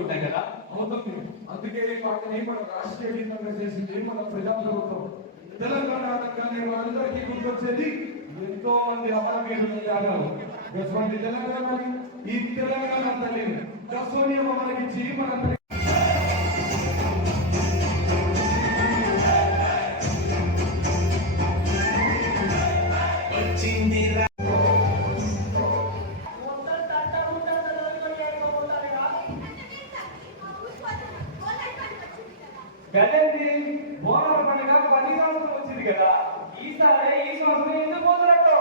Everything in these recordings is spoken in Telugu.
ఉంటాయి కదా. అవుతుంది. అందుకే ఈ పాటని మన రాష్ట్రీయ గీతంగా చేసింది మన ప్రజాప్రభుత్వం. తెలంగాణ అనగానే మనందరికీ గుర్తొచ్చేది ఎంతో మంది అమరవీరుల త్యాగాలు. తెలంగాణని ఈ తెలంగాణ తల్లిని దశోనియమ మనకిచ్చి మన గదండి బోనాల పండుగ 10 సంవత్సరం వచ్చింది కదా. ఈసారి ఈ సంవత్సరం ఎందుకు పోతున్నట్టు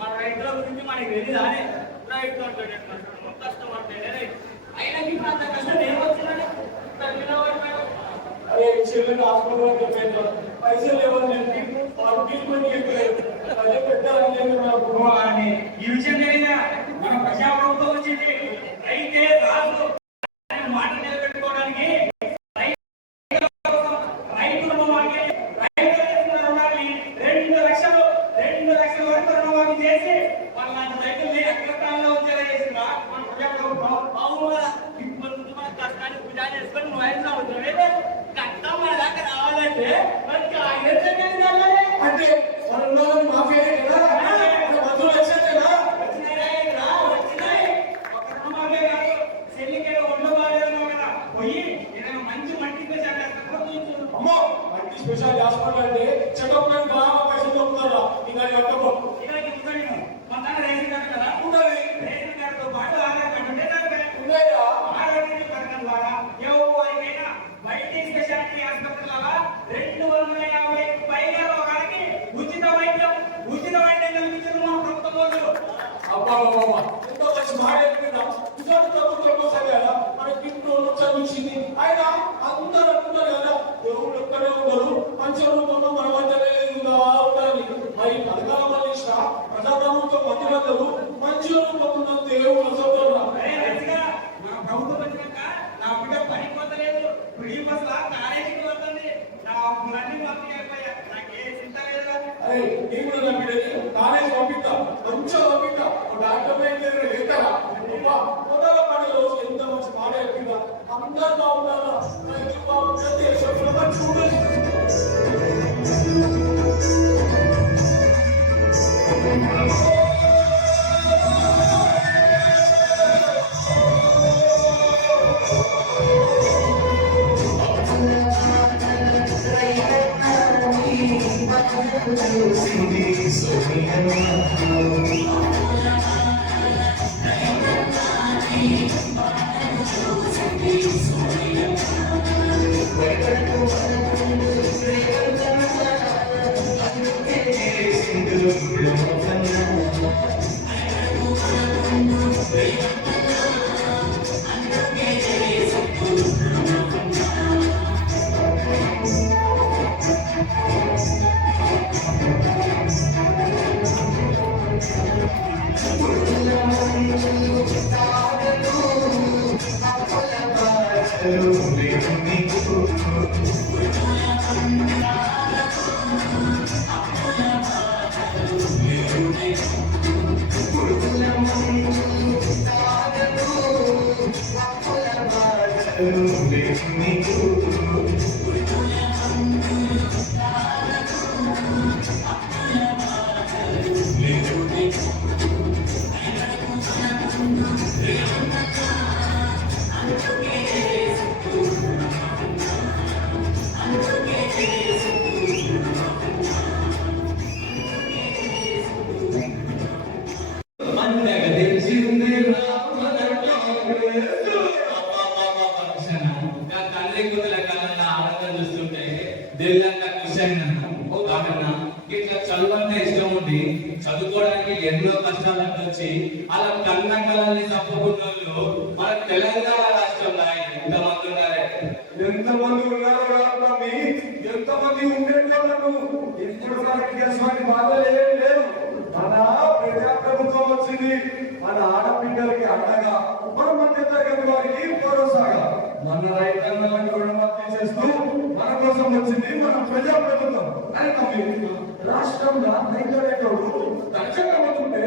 మన రైతుల గురించి మనకి తెలియదానే. రైతు కష్టపడతాయి అయినకి అంత కష్టం ఏమొచ్చిందని అదే చెల్లెలు హాస్పిటల్ పైసలు లేవని ఈ విషయం తెలియదా. మన ప్రజాప్రభుత్వం వచ్చింది. రైతే రాదు మాట నిలబెట్టుకోవడానికి చేసి వాళ్ళ రైతుల్ని అగ్రస్థానంలో వచ్చేలా చేసిందా మన ప్రజాప్రభుత్వం. మన కష్టాన్ని పూజ చేసుకొని నువ్వు అయినా కష్టం మన దాకా రావాలంటే అంటే పోయి మంచి మట్టి అమ్మో మట్టి స్పెషల్ హాస్పిటల్ అంటే చెకప్ బాగా పైసలు దొరుకుతారా ఇంకా రేషన్ కార్డు కదా ఉండాలి. రేషన్ కార్డుతో పాటు ఆధార్ కార్డు ఉంటే ఆధార్ కార్డు ద్వారా మందగ తెలిసి ఉంది తల్లి కూతుల కన్నా ఆనందం చూస్తుంటే దేవుళ్ళంతా కుషాయి ఓ కాదన్నా ఇట్లా చదువంటే ఇష్టం ఉండి చదువుకోవడానికి ఎన్నో కష్టాలకు వచ్చి అలా కన్న కళల్ని తప్పుకున్న వాళ్ళు మన తెలంగాణ రాష్ట్రంలో ఎంతమంది ఉన్నారే. ఎంతమంది ఉన్నారో రాత్రి ఎంతమంది ఉండేటోళ్ళను ఇప్పుడు అటువంటి బాధలు ఏం లేవు. మన ప్రజాప్రభుత్వం వచ్చింది, మన ఆడపిల్లలకి అండగా, మన మధ్య తరగతి వారికి భరోసాగా, మన రైతాంగాలకు రుణమాఫీ చేస్తూ మన కోసం వచ్చింది మన ప్రజాప్రభుత్వం అని నమ్మి రాష్ట్రంలో రైతులెక్కడు తక్షణం అవుతుంటే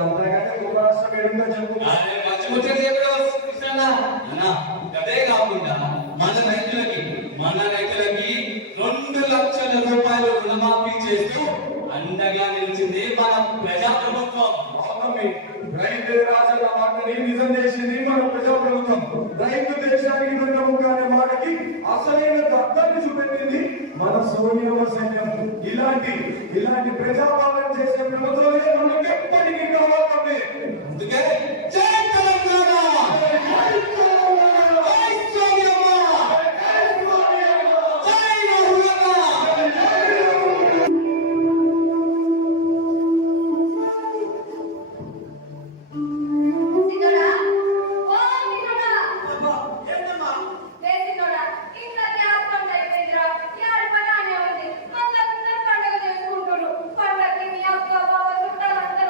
అంతగానే ఒక రాష్ట్రం ఏడుగా చెప్పు. అదే కాకుండా మన రైతులకి 2 లక్షల రూపాయలు రుణమాఫీ చేస్తూ అండగా నిలిచింది మన ప్రజాప్రభుత్వం. రైతు రాజుల మాటని నిజం చేసింది మన ప్రజాప్రభుత్వం. రైతు దేశానికి వెన్నెముక అనే మాటకి అసలైన అర్థాన్ని చూపెట్టింది మన సోనియా సైన్యం. ఇలాంటి ప్రజాపాలన చేసే ప్రభుత్వమే మనకి ఎప్పటికీ కావాలి. అందుకే జై తెలంగాణ, జై సోనియమ్మ, జై రాహులన్న. పండగ చేసుకుంటున్నారు. పండగకి మీ అక్క బావ చుట్టాలంతా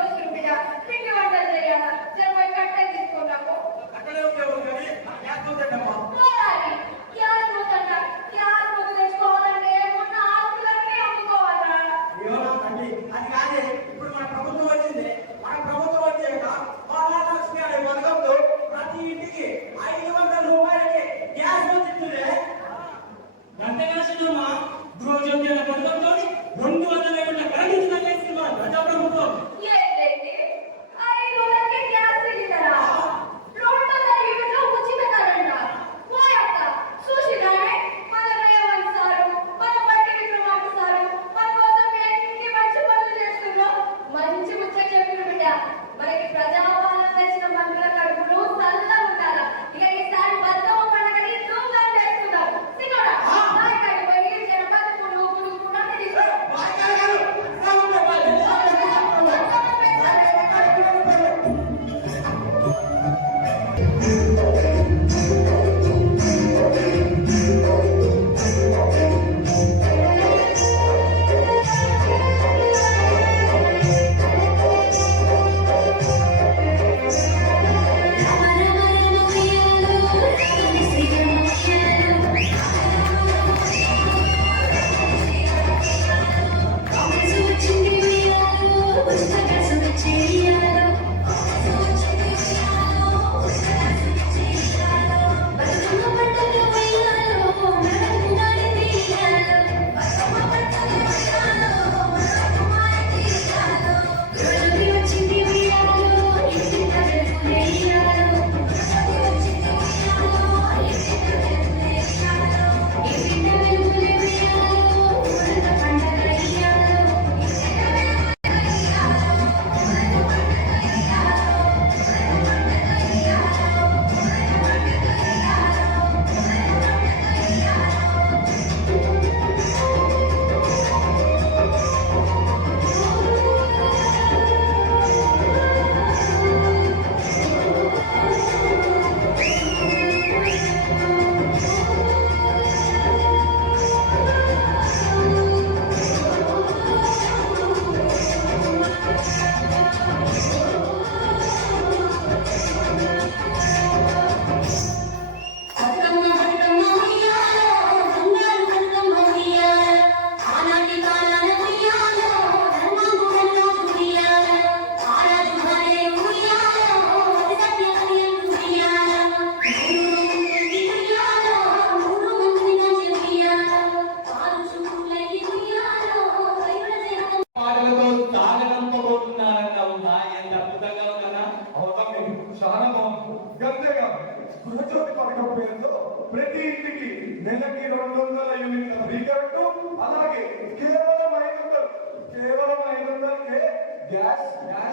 ప్రతి ఇంటికి నెలకి 200 యూనిట్ల ఫ్రీ కరెంటు, అలాగే కేవలం 500కే గ్యాస్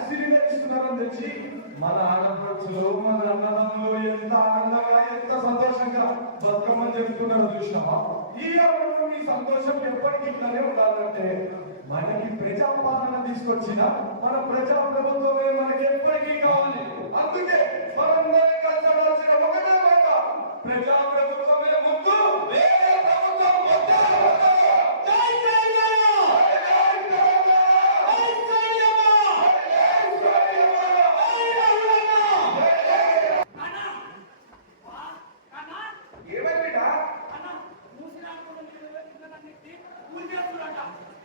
సిలిండర్ ఇస్తున్నారని తెచ్చి మన ఆడపడుచులు మన అన్నదమ్ములు ఎంత ఆనందంగా ఎంత సంతోషంగా బతుకమ్మని చెప్తున్నారో చూసినామా? ఈ ఆనందం ఈ సంతోషం ఎప్పటికీ ఇట్లానే ఉండాలంటే మనకి ప్రజాపాలన తీసుకొచ్చిన మన ప్రజా ప్రభుత్వమే మనకి ఎప్పటికీ కావాలి. అందుకే మనందరం కలిసి ఒకటే మాట, ప్రజా ప్రభుత్వమే ముందు, వేరే ప్రభుత్వం వద్దు. జై జై జై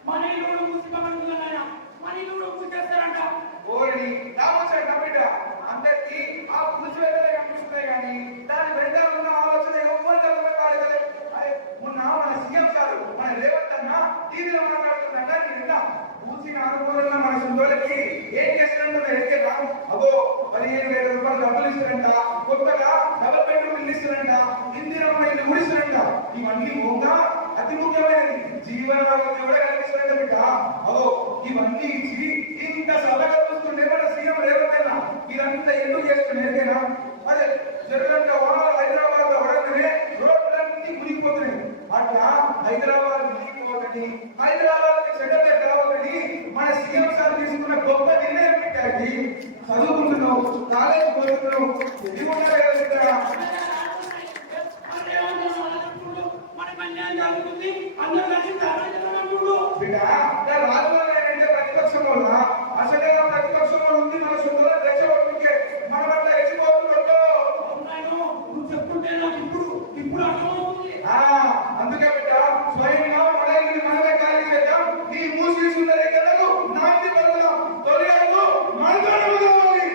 మన ఇల్లు మూసిపోమనుకున్నాయా? మన ఇల్లు మూసేస్తారంట. ఓడి రామోసారి బిడ్డ అందరికి ఆ పూజ వేరే కనిపిస్తున్నాయి కానీ దాని వెంట ఉన్న ఆలోచన ఎవరు కాలేదు. అరే మొన్న మన సీఎం సారు మన రేవంత్ అన్న టీవీలో మాట్లాడుతుందంట. నిన్న పూసిన ఆరోపణల మన సొంతలకి ఏం చేస్తారంటే ఎడికే రాము అదో 15,000 రూపాయలు డబ్బులు ఇస్తారంట, కొత్తగా డబుల్ బెడ్రూమ్ ఇల్లు ఇస్తారంట, ఇందిరమ్మ ఇల్లు కూడా ఇస్తారంట. ఇవన్నీ పోగా అతి ముఖ్యమైనది జీవనాధారం కూడా కల్పిస్తారంట బిడ్డ. అదో ఇవన్నీ ఇచ్చి ఇంత సభగా చూస్తుండే మన సీఎం రేవంత్ ఇదంతా ఎందుకు చేస్తున్నా? అదే జగన్ హైదరాబాద్ లో వడగానే రోడ్లన్నీ మునిగిపోతున్నాయి. అట్లా హైదరాబాద్ మునిగిపోతుంది, హైదరాబాద్ చెడ్డ కావద్దని మన సీఎం సార్ తీసుకున్న గొప్ప నిర్ణయం పెట్టాకి చదువుకుంటున్నావు, కాలేజ్ పోతున్నావు, తెలివి బిడ్డ రాజధాని ప్రతిపక్షం వల్ల అసలే ప్రతిపక్షంలో ఉంది మన సొంత రెచ్చగొట్టుకే మన పట్ల రెచ్చిపోతున్నట్టు నువ్వు చెప్తుంటే నాకు ఇప్పుడు అర్థమవుతుంది. అందుకే బిడ్డ స్వయంగా మన ఇల్లు మనమే ఖాళీ చేద్దాం. నీ మూసేసుకున్న దగ్గరకు నాటి పడదాం. తొలి అడుగు మనతోనే కావాలి.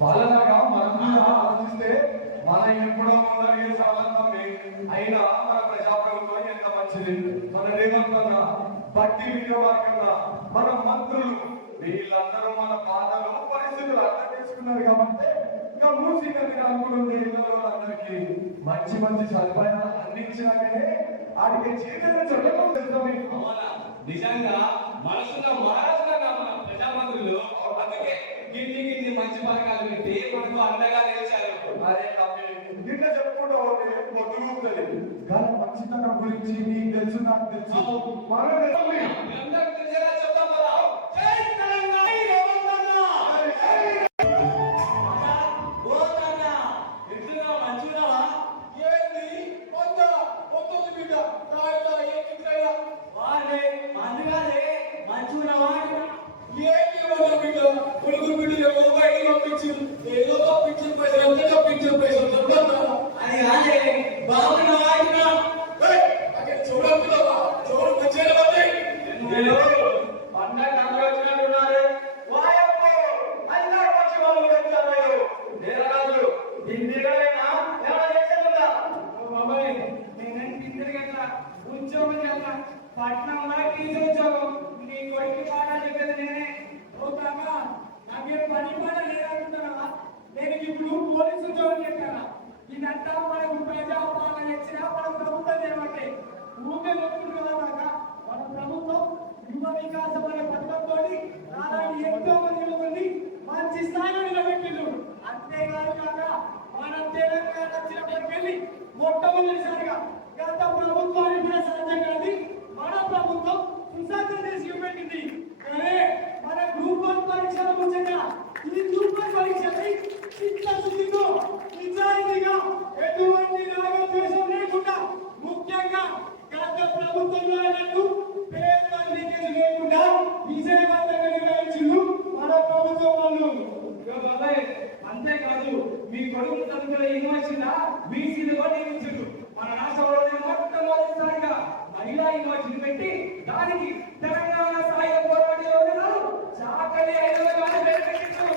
పాలనగా మనం కూడా ఆలోచిస్తే మన ఎప్పుడో ముందర సంబంధమే అయినా మన ప్రజాప్రభుత్వం ఎంత మంచిది. మన రేవంత్ అన్న, బట్టి విక్రమార్కన్న, మన మంత్రులు వీళ్ళందరూ మన బాధలు పరిస్థితులు అర్థం చేసుకున్నారు కాబట్టి ఇంకా మూసి నది అనుకుంటుంది ఇళ్ళలో అందరికి మంచి మంచి సదుపాయాలు అందించినాకనే వాటికి జీవితం చెప్పకుండా నిజంగా మనసులో మహారాజుగా మన ప్రజామంత్రులు అందుకే గిన్ని మంచి పథకాలు పెట్టి మనకు అండగా నిలిచారు. అరే నిన్న చెప్పుకుంటూ పోతే మొదలుగుతుంది కానీ మంచితనం గురించి నీకు తెలుసు, నాకు తెలుసు. అందరికీ తెలిసేలా చెప్తాం కదా. జై తెలంగాణ, రేవంత్ అన్న. ఓ తాత, ఎట్లున్నావా? మంచిగున్నావా? ఏంది పొద్దు బిడ్డ రాయిలా ఏంటి ఇట్లా వాడే అందుకనే మంచుకున్నావా? ఏంటి వద్ద బిడ్డ కొడుకు బిడ్డ ఏమో బయటకు పంపించింది, ఏదో పంపించిన పైసలు ఎంత పంపించిన పైసలు చెప్తాను. అది కాదే బాగున్నావా? అక్కడ చూడకుండా చూడు మంచిగా ఇదంతా మనకు ప్రజాపాలన ఇచ్చిన మన ప్రభుత్వం చేయమంటే ఊకే నొప్పులు కదా మన ప్రభుత్వం యువ వికాసం అనే పథకంతో అలాంటి ఎంతో మంది యువకుల్ని మంచి స్థాయిలో నిలబెట్టిండు. అంతేకాదు కాక మన తెలంగాణ వచ్చినప్పటికెళ్ళి మొట్టమొదటిసారిగా గత ప్రభుత్వాన్ని కూడా సాధ్యంగా మన ప్రభుత్వం సుసాధ్యం చేసి చూపెట్టింది. కానీ మన గ్రూప్ 1 పరీక్షల ముఖ్యంగా ఈ గ్రూప్ 1 పరీక్షపై చిత్తశుద్ధితో నిజాయితీగా ఎటువంటి రాగద్వేషం లేకుండా ముఖ్యంగా గత ప్రభుత్వంలో అయినట్టు పేపర్ లీకేజ్ లేకుండా విజయవంతంగా నిర్వహించిండు మన ప్రభుత్వం వాళ్ళు. బాబాయ్ అంతేకాదు మీ కొడుకులు చదువుకునే యూనివర్సిటీగా బీసీలు కూడా నియమించారు. మన రాష్ట్రంలో మొట్టమొదటిసారిగా మహిళా యూనివర్సిటీ పెట్టి దానికి తెలంగాణ స్థాయి పోరాడే రోజులు చాకలి 5 పేరు పెట్టించారు.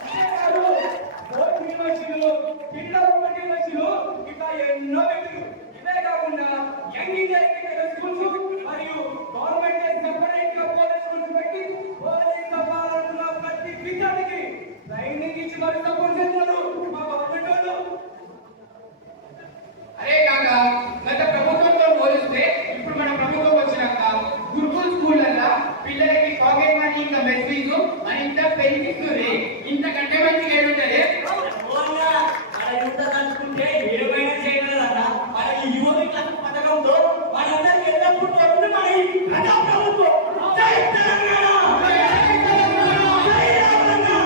అంతేకాదు బోర్డు యూనివర్సిటీలు పిల్లల యూనివర్సిటీలు ఇట్లా ఎన్నో పెట్టారు. ఇదే కాకుండా యంగ్ ఇండియన్ స్కూల్స్ మరియు గవర్నమెంట్ సెపరేట్ గా పోలీస్ స్కూల్స్ పెట్టి పోలీస్ అవ్వాలనుకున్న ప్రతి విద్యార్థికి ట్రైనింగ్ ఇచ్చి మరి సపోర్ట్ చేస్తున్నారు మా గవర్నమెంట్ వాళ్ళు. అరే కాక గత ప్రభుత్వంతో పోలిస్తే ఇప్పుడు మన ప్రభుత్వం వచ్చినాక గురుకుల్ స్కూళ్ళల్లో పిల్లలకి పాకెట్ మనీ ఇంకా మెస్ ఫీజు అని ఇంత పెంచిస్తుంది. ఇంతకంటే మంచిగా ఏముంటది? తలుచుకుంటే ఏమైనా చేయగలదన్నా మన ఈ యువ వికాసం పథకంతో మనందరికీ ఎల్లప్పుడూ తోడు మన ఈ ప్రజా ప్రభుత్వం. జై తెలంగాణ! జై తెలంగాణ! జై తెలంగాణ!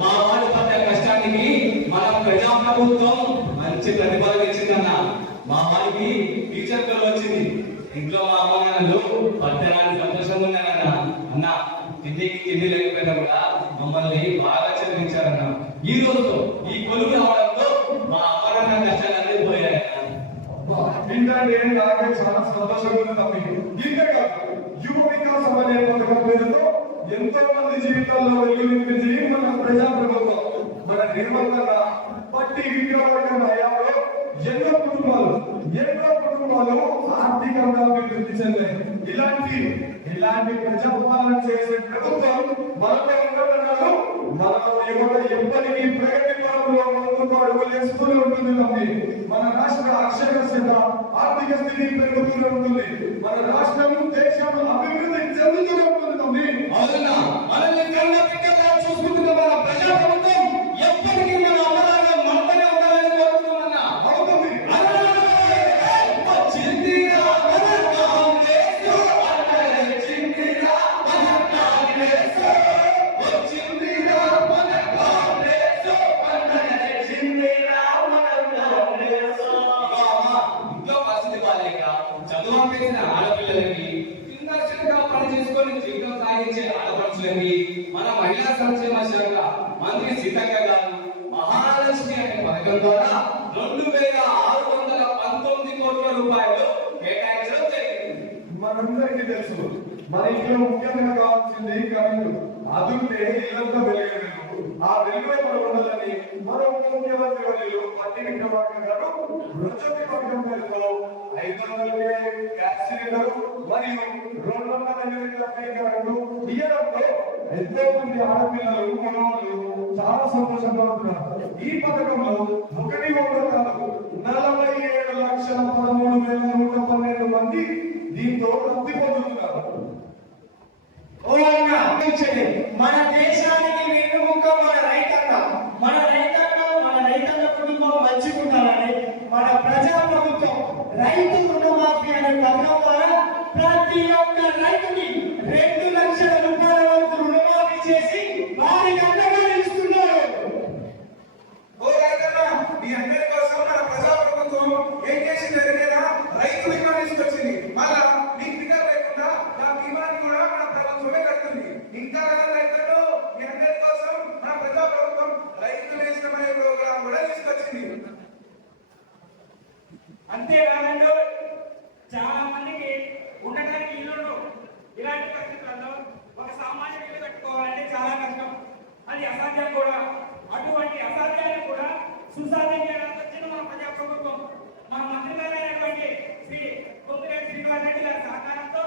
మా వాడు పడ్డ కష్టానికి మన ప్రజా ప్రభుత్వం మంచి ప్రతిఫలం ఇచ్చిందన్న. మా వాడికి టీచర్ కలు వచ్చింది. ఇంట్లో మా అమ్మ నాన్నలు పట్టడానికి సంతోషంగా ఉన్నారన్న. అన్న తిండికి తిండి లేకపోయినా కూడా మమ్మల్ని బాగా చదివించారన్న. ఈ రోజు ఈ కొలువు రావడంతో మా అమ్మ నాన్న కష్టాలన్నీ పోయాయన్న. వింటే నాకే చాలా సంతోషంగా ఉంది తమ్మి. ఇంతే కాదు యువ వికాసం అనే పథకం పేరుతో ఎంతో మంది జీవితాల్లో వెలుగు నింపింది మన ప్రజా ప్రభుత్వం. మన నిర్మల పట్టి విక్రమ హయాంలో ఎన్నో కుటుంబాలు ఆర్థికంగా అభివృద్ధి చెందాయి. ఇలాంటి ప్రజాపాలన చేసే ప్రభుత్వం మనలో ఉండటంలో మనలో యువత ఎప్పటికీ ప్రగతి పరంలో ముందుకు అడుగులు వేస్తూనే ఉంటుంది తమ్మి. మన రాష్ట్ర అక్షరాస్యత ఆర్థిక స్థితి పెరుగుతూనే ఉంటుంది. మన రాష్ట్రం దేశం అభివృద్ధి చెందుతూనే ఉంటుంది తమ్మి. అవునా మనల్ని కన్న బిడ్డగా చూసుకుంటున్న మన ప్రజా ప్రభుత్వం ఎప్పటికీ మన అమలాగా మనతోనే ఉండాలని కోరుతున్నామన్నా. అవుతుంది. వచ్చిందిరా మన కాంగ్రెస్, వచ్చిందిరా మన కాంగ్రెస్, వచ్చిందిరా మన కాంగ్రెస్, వచ్చిందిరా మన కాంగ్రెస్. ఇంట్లో పరిస్థితి బాలేక చదువు ఆపేసిన ఆడపిల్లలకి ఇండస్ట్రీగా పని చేసుకొని జీవితం సాగించే ఆడపడుచులకి మన మహిళా సంక్షేమ శాఖ మంత్రి సీతక్క గారు మహాలక్ష్మి అనే పథకం ద్వారా 2619 కోట్ల రూపాయలు కేటాయించడం జరిగింది. మనందరికీ తెలుసు మన ఇంట్లో ముఖ్యంగా కావాల్సింది కరెంటు. అదుంటే ఇల్లంతా వెలుగు. ఆ వెలుగు మనం ఉండాలని మన ఉప ముఖ్యమంత్రి వర్యులు పట్టి విక్రమార్క గారు రుచి పథకం పేరుతో 500 గ్యాస్ సిలిండర్ మరియు 200 యూనిట్ల ఫ్రీ కరెంటు ఇయ్యడంతో ఎంతో మంది ఆడపిల్లలు మనవాళ్ళు చాలా సంతోషంగా ఉంటున్నారు. ఈ పథకంలో 1 కాదు 47,13,112 మంది దీంతో లబ్ధి పొందుతున్నారు. మన దేశానికి వెన్నుముక మన రైతన్న. మన రైతన్న కుటుంబం మంచిగుండాలని మన ప్రజా ప్రభుత్వం రైతు రుణమాఫీ అనే పథకం ద్వారా ప్రతి ఒక్క రైతుకి 2 లక్షల రూపాయల వరకు రుణమాఫీ చేసి వారికి అండగా నిలుస్తున్నారు. ఓ రైతన్న, మీ అందరి కోసం మన ప్రజా ప్రభుత్వం ఏం చేసింది తెలియదా? రైతు బీమా తీసుకొచ్చింది. మళ్ళా మీకు ఫిగర్ లేకుండా ఆ బీమాని కూడా మన ప్రభుత్వమే కడుతుంది. ఇంకా రైతులు మీ అందరి కోసం మన ప్రజా ప్రభుత్వం రైతు నేస్తం అనే ప్రోగ్రాం కూడా తీసుకొచ్చింది. అంతేకాదండి, చాలా మందికి ఉండటానికి ఇల్లు ఇలాంటి పరిస్థితుల్లో ఒక సామాన్య ఇల్లు కట్టుకోవాలంటే చాలా కష్టం. అది అసాధ్యం కూడా. అటువంటి అసాధ్యాన్ని కూడా సుసాధ్యం చేయడానికి వచ్చిన మన ప్రజా ప్రభుత్వం, మన మంత్రి గారైనటువంటి శ్రీ పొంగిరెడ్డి శ్రీనివాస్ రెడ్డి గారి సహకారంతో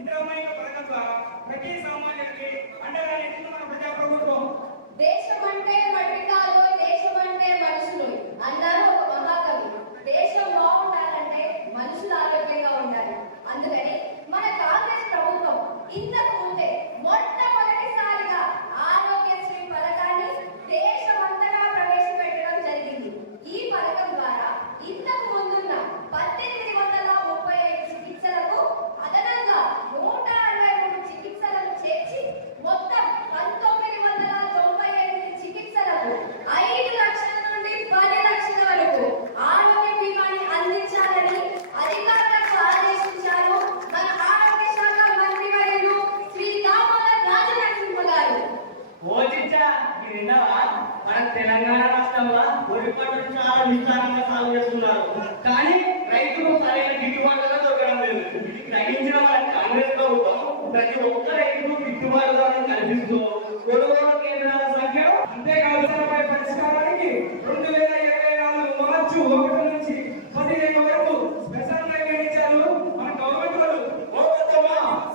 ఇంద్రమయ్య పథకం ద్వారా ప్రతి సామాన్యుడికి అండగా నిలిచిన మన ప్రజా ప్రభుత్వం. దేశం అంటే మట్టి కాదు, దేశం అంటే మనుషులు అన్నారు ఒక మహాకవి. దేశం బాగుండాలంటే మనుషులు ఆరోగ్యంగా ఉండాలి. అందుకని మన కాంగ్రెస్ ప్రభుత్వం ఇంతకు ముందే మొట్టమొదటిసారిగా ఆరోగ్యశ్రీ పథకాన్ని దేశమంతటా ప్రవేశపెట్టడం జరిగింది. ఈ పథకం ద్వారా ఇంతకు ముందున్న 1835 చికిత్సలకు అదనంగా 163 చికిత్సలను చేర్చి మొత్తం 1998 చికిత్సలకు 5 లక్షల నుండి 10 లక్షల వరకు ఆరోగ్య బీమాని అందించాలని అధికారులకు ఆదేశించారు మన ఆరోగ్య శాఖ మంత్రి వర్యులు శ్రీ దామోదర్ రాజనరసింహ గారు. మన తెలంగాణ రాష్ట్రంలో వరి పంటలు చాలా విస్తారంగా సాగు చేస్తున్నారు. కానీ రైతులకు సరైన గిట్టుబాటుగా దొరకడం లేదు. ఇది గ్రహించిన మన కాంగ్రెస్ ప్రభుత్వం ప్రతి ఒక్క రైతుకు గిట్టుబాటు ధరను కల్పిస్తూ కొనుగోలు కేంద్రాల సంఖ్య అంతేకాదు పరిష్కారానికి 2024 మార్చి 1 నుంచి 15 వరకు స్పెషల్ డ్రైవ్ ఇచ్చారు మన గవర్నమెంట్ వాళ్ళు.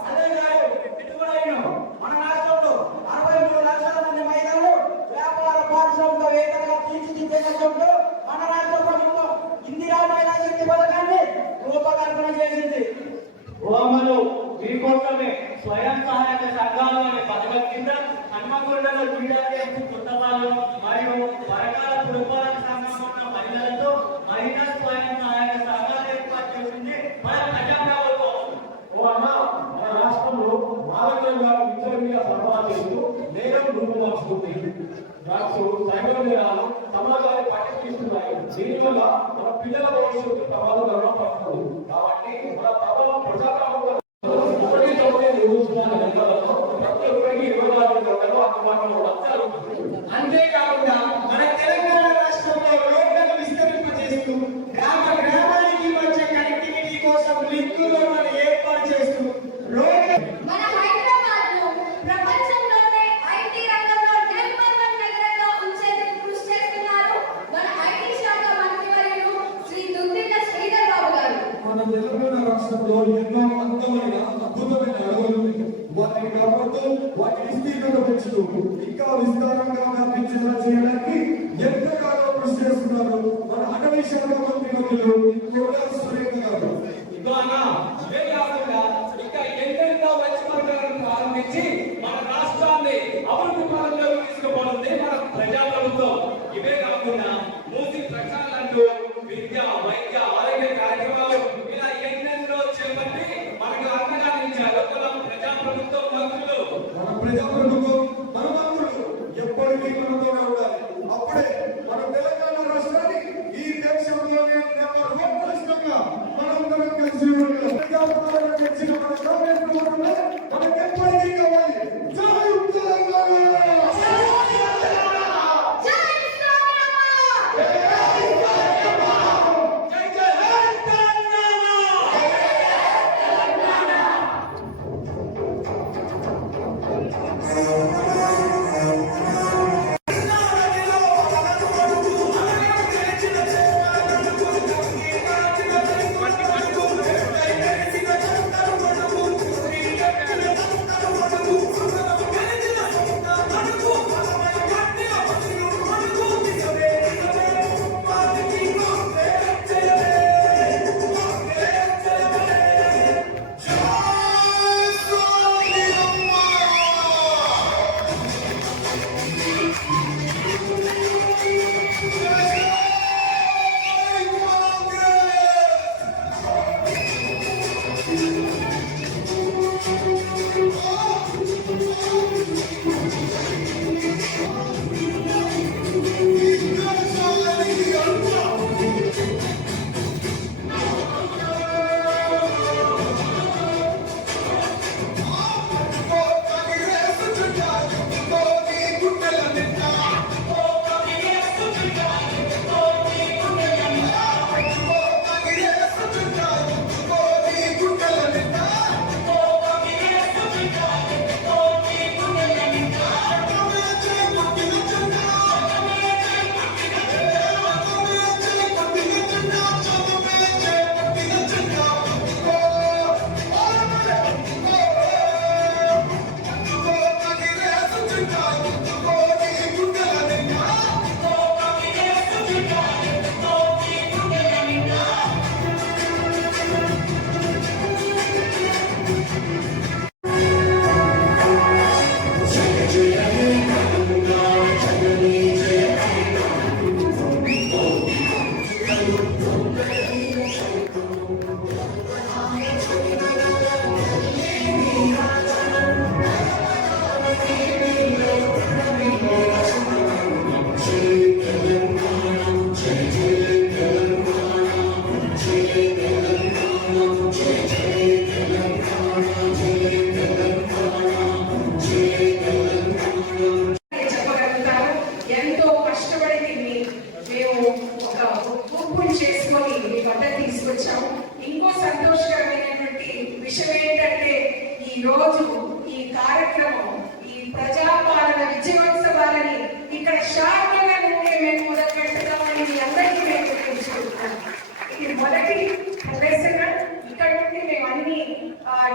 అదే కాదు, పెట్టుబడులు మన రాష్ట్రంలో 63 లక్షల మంది మహిళలు వ్యాపార పారిశ్రామిక వేతనగా తీర్చిదిద్దే లక్ష్యంతో మన రాష్ట్ర ప్రభుత్వం ఇందిరా మహిళా శక్తి పథకాన్ని రూపకల్పన చేసింది. ఓమలు మీకోసమే స్వయం సహాయక సంఘాలు అనే పథకం కింద హన్మకొండలో క్రీడాకేంద్ర కొత్తపాలెం మరియు వరకాల పురపాలక సంఘం ఉన్న మహిళలతో మహిళా స్వయం సహాయక సంఘాలు ఏర్పాటు చేసింది మన ప్రజా ప్రభుత్వం. మన రాష్ట్రంలో మానవులుగా విచ్చలవిడిగా సరఫరా చేస్తూ నేరం రూపుమార్చుకుంది. డ్రగ్స్, సైబర్ నేరాలు సమాజాన్ని పట్టిస్తున్నాయి. దీనివల్ల మన పిల్లల భవిష్యత్తు ప్రమాదకరంగా పడుతుంది. కాబట్టి మన ప్రభుత్వం ప్రజాప్రభుత్వం 1 గంటలలో ప్రతి ఒక్కరికి 24 గంటలు అందుబాటులో ఉండాలి. అంతేకాకుండా మన తెలంగాణ రాష్ట్రంలో రోడ్లను విస్తరింపజేస్తూ గ్రామానికి మధ్య కనెక్టివిటీ కోసం లింక్ రోడ్లను ఏర్పాటు చేస్తూ మన హైదరాబాద్ ను ప్రపంచంలోనే ఐటీ రంగంలో నెంబర్ 1 నగరంగా ఉంచేందుకు కృషి చేస్తున్నారు మన ఐటీ శాఖ మంత్రి వర్యులు శ్రీ దుద్దిల్ల శ్రీధర్ బాబు గారు. మన తెలంగాణ రాష్ట్రంలో ఎన్నో అందమైన అద్భుతమైన అడవులు వాటిని కాపాడుతూ వాటి విస్తీర్ణత పెంచుతూ ఇంకా విస్తారంగా వ్యాపించేలా చేయడానికి ఎంతగానో కృషి చేస్తున్నారు మన అటవీ శాఖ మంత్రి వర్యులు కోడా సురేఖ గారు. ఇవే కాకుండా ఇంకా ఎన్నెన్నో మంచి పథకాలను ప్రారంభించి మన రాష్ట్రాన్ని అభివృద్ధి పరంగా తీసుకుపోతుంది మన ప్రజా ప్రభుత్వం. ఇవే కాకుండా మూసి ప్రచారాలంటూ విద్య, వైద్య, ఆరోగ్య కార్యక్రమాలు ఇలా ఎన్నెన్నో చేపట్టి మనకు అండగా నిలిచారు మన ప్రజా ప్రభుత్వం మంత్రులు. మన ప్రజా ప్రభుత్వం మన మంత్రులు ఎప్పటికీ మనతోనే ఉండాలి. అప్పుడే మన తెలంగాణ రాష్ట్రాన్ని ఈ దేశంలోనే నెంబర్ 1 రాష్ట్రంగా మనందరం కలిసి ఉండాలి. ప్రజాపాలన తెచ్చిన మన కాంగ్రెస్ ప్రభుత్వం మనకు ఎప్పటికీ కావాలి. జై తెలంగాణ! జై శ్రీరామ్! ప్రశాంతంగా నుండి మేము మొదలు పెడతామని మీ అందరికీ మేము తెలియజేస్తున్నాం. ఇది మొదటి దశ. ఇక్కడ నుండి మేము అన్ని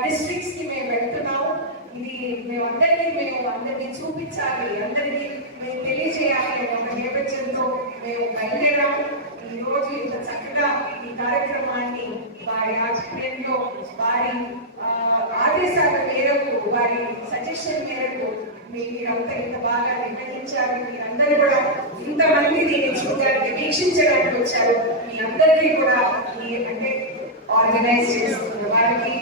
డిస్ట్రిక్ట్స్ కి మేము వెళ్తున్నాము. ఇది మేము అందరికీ చూపించాలి, అందరికీ మేము తెలియజేయాలి అనే ఒక నేపథ్యంతో మేము బయలుదేరాము. ఈ రోజు ఇంత చక్కగా ఈ కార్యక్రమాన్ని వారి ఆధ్వర్యంలో, వారి ఆదేశాల మేరకు, వారి సజెషన్ మేరకు మీరంతా ఇంత బాగా నిర్వహించారు. మీరందరూ కూడా ఇంతమంది దీన్ని చూడడానికి, వీక్షించడానికి వచ్చారు. మీ అందరికీ కూడా అంటే ఆర్గనైజ్ చేస్తున్న వారికి,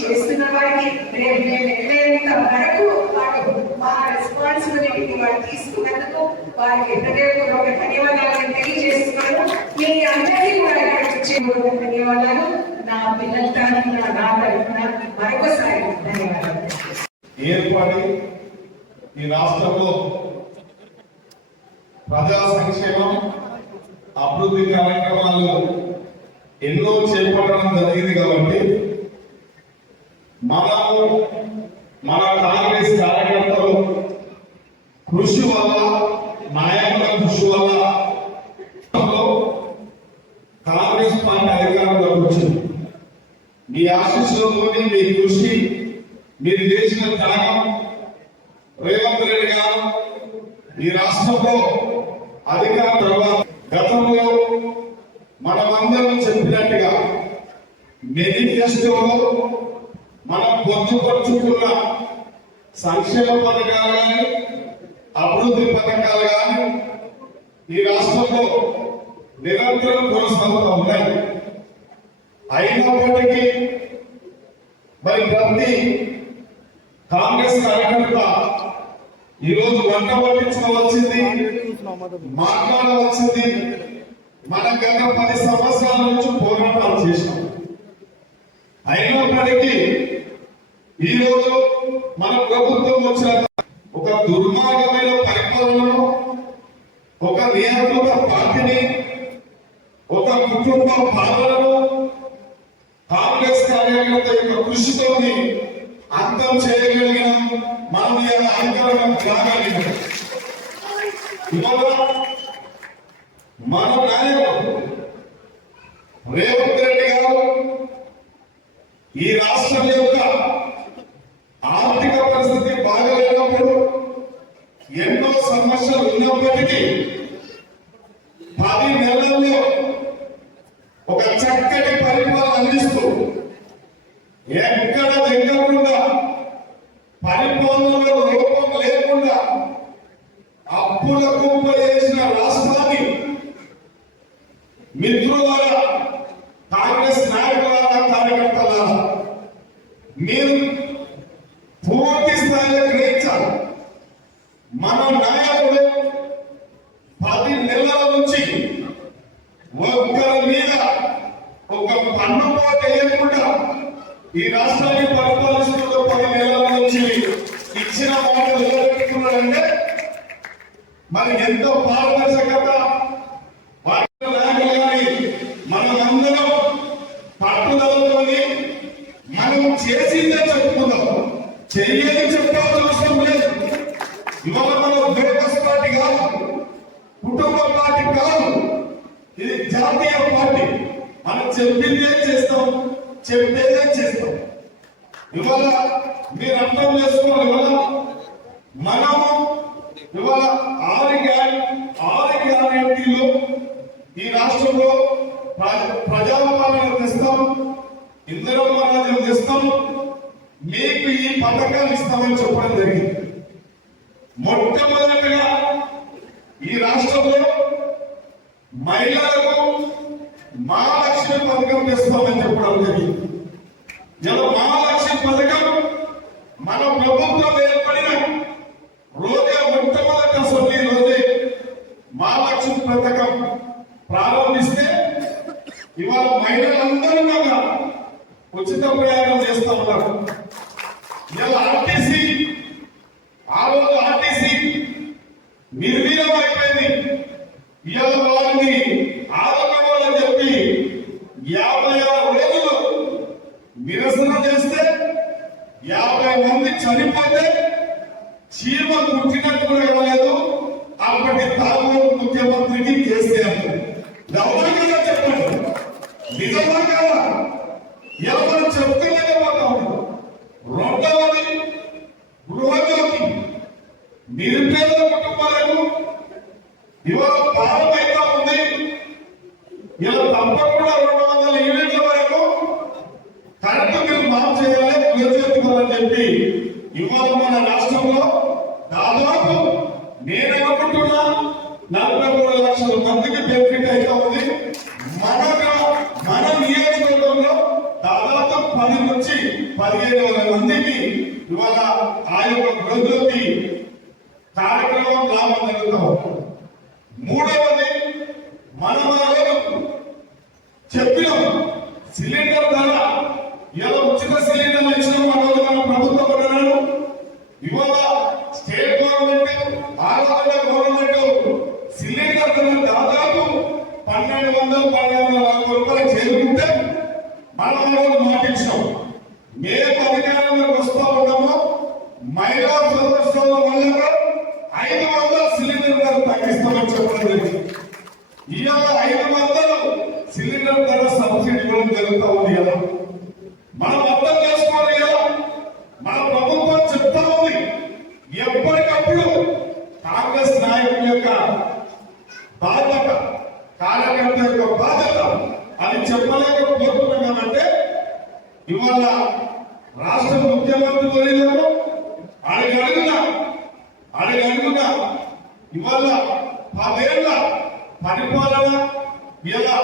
చేస్తున్న వారికి రేపు మేము వెళ్ళేంత వరకు వాళ్ళు మా రెస్పాన్సిబిలిటీని వాళ్ళు తీసుకున్నందుకు వారికి హృదయపూర్వక ధన్యవాదాలను తెలియజేస్తున్నాను. మీ అందరికీ కూడా ఇక్కడికి వచ్చే ధన్యవాదాలు. నా పిల్లల తరఫున, నా తరఫున మరొకసారి ధన్యవాదాలు. ఏర్పడి ఈ రాష్ట్రంలో ప్రజా సంక్షేమం, అభివృద్ధి కార్యక్రమాలు ఎన్నో చేపట్టడం జరిగింది. కాబట్టి మన కాంగ్రెస్ కార్యకర్తలు కృషి వల్ల, నాయకుల కృషి వల్ల కాంగ్రెస్ పార్టీ అధికారంలోకి వచ్చింది. మీ ఆశీస్సులతోని, మీ కృషి, మీరు చేసిన త్యాగం, రేవంత్ రెడ్డి గారు ఈ రాష్ట్రంలో అధికారం తర్వాత గతంలో మనమందరం చెప్పినట్టుగా మేనిఫెస్టోలో మనం పొందుపరుచుకున్న సంక్షేమ పథకాలు కానీ, అభివృద్ధి పథకాలు కానీ ఈ రాష్ట్రంలో నిరంతరం కొనసాగుతూ ఉన్నాయి. అయినప్పటికీ మరి ప్రతి కాంగ్రెస్ కార్యకర్త ఈరోజు వంట పట్టించవలసింది, మాట్లాడవలసింది. మనం గత 10 సంవత్సరాల నుంచి పోరాటాలు చేశాం. అయినప్పటికీ ఈరోజు మన ప్రభుత్వం వచ్చిన ఒక దుర్మార్గమైన పరిపాలనను, ఒక నియంత్రణ పార్టీని, ఒక కుటుంబ పాలనను కాంగ్రెస్ కార్యకర్త యొక్క కృషితోని అంతం చేయగలిగిన మనం అధికారం రాగలిగిన మన నాయకుడు రేవంత్ రెడ్డి గారు ఈ రాష్ట్రం యొక్క ఆర్థిక పరిస్థితి బాగలేనప్పుడు, ఎన్నో సమస్యలు ఉన్నప్పటికీ 10 నెలల్లో ఒక చక్కటి పరిపాలన అందిస్తూ, ఎక్కడ దగ్గరకుండా, పరిపాలనలో లోపం లేకుండా అప్పుల కుప్ప చేసిన రాష్ట్రాన్ని మిత్రులారా, కాంగ్రెస్ నాయకులారా, కార్యకర్తలారా, మీరు పూర్తి స్థాయిలో గ్రహించాలి. మన నాయకుడు 10 నెలల నుంచి ఒక్కరి మీద ఒక పన్ను పోటు వేయకుండా ఈ రాష్ట్రాన్ని పరిపాలిస్తున్న 10 నెలల నుంచి ఇచ్చిన మాటలు నిలబెట్టుకున్నారంటే మరి ఎంతో పారదర్శకత. మనమందరం పట్టుదలతోని మనం చేసిందే చెప్పుకుందాం, చెయ్యని చెప్పాల్సిన అవసరం లేదు. ఇవాళ మనం బేకస్ పార్టీ కాదు, కుటుంబ పార్టీ కాదు, ఇది జాతీయ పార్టీ. మనం చెప్పిందే చేస్తాం, చెప్పేదే చేస్తాం. ఇవాళ మీరు అర్థం చేసుకోవాలి. మనము ఇవాళ 6 గ్యారెంటీలు ఈ రాష్ట్రంలో ప్రజాపాలన తెస్తాం, ఇందరం రాజ్యం తెస్తాం, మీకు ఈ పథకాలు ఇస్తామని చెప్పడం జరిగింది. మొట్టమొదటిగా ఈ రాష్ట్రంలో మహిళలకు మహాలక్ష్మి పథకం తెస్తామని చెప్పడం జరిగింది. ఇలా మహాలక్ష్మి పథకం మన ప్రభుత్వం ఏర్పడిన రోజే, మొట్టమొదటి అసెంబ్లీ రోజే మహాలక్ష్మి పథకం ప్రారంభిస్తే ఇవాళ మహిళలందరూ కూడా ఉచిత ప్రయాణం చేస్తూ ఉన్నారు. ఇలా ఆర్టీసీ, ఆ రోజు ఆర్టీసీ నిర్వీర్యం అయిపోయింది. ఇవాళ వారిని ఆరోగ్యమని చెప్పి 56 రోజులు నిరసన చేస్తే 50 మంది చనిపోతే చీమ కుట్టినట్టు కూడా కాలేదు అప్పటి తాగుబోతు ముఖ్యమంత్రికి కేసీఆర్. ఎవరికైనా చెప్పండి, నిజమా కాదా? ఎవరు చెప్తలేకపోతా ఉన్నారు. రెండవది గృహజ్యోతి నిరుపేద కుటుంబాలకు ఇవాళ భారం అయితే ఉంది. ఇలా తప్పకుండా 200 యూనిట్ల వరకు కరెంటు బిల్లు మాఫ్ చేయాలి గృహజ్యోతి చెప్పి ఇవాళ మన రాష్ట్రంలో దాదాపు నేను అనుకుంటున్నా 43 లక్షల మందికి బెనిఫిట్ అయితే ఉంది. మన నియోజకవర్గంలో దాదాపు 10 నుంచి 15,000 మందికి ఇవాళ ఆ యొక్క గృహజ్యోతి కార్యక్రమం లాభం జరుగుతాం. మూడవది మనం చెప్పినాం సిలిండర్ ధర ఇలా ఉచిత సిలిండర్ ఇచ్చిన మన ప్రభుత్వం అన్నాడు. ఇవాళ state government Andhra government cylinder ధర దాదాపు 1,200-1,240 రూపాయలు చేరుకుంటే మనం మాటించాం. మేము అధికారంలోకి వస్తా ఉన్నాము. మహిళా సదస్సుల వల్ల 500 సిలిండర్ ధర తగ్గిస్తామని చెప్పడం జరిగింది. ఇవాళ 500 సిలిండర్ ధర సబ్సిడీ ఇవ్వడం జరుగుతూ ఉంది కదా. మనం అర్థం చేసుకోవాలి కదా. మన ప్రభుత్వం చెప్తా ఉంది ఎప్పటికప్పుడు కాంగ్రెస్ నాయకుల యొక్క బాధ్యత, కార్యకర్త యొక్క బాధ్యత అది చెప్పలేకపోతున్నాం. కాబట్టి ఇవాళ రాష్ట్ర ముఖ్యమంత్రి వర్యులకు అడుగడుగునా ఇవాళ 10 ఏళ్ల పరిపాలన ఇలా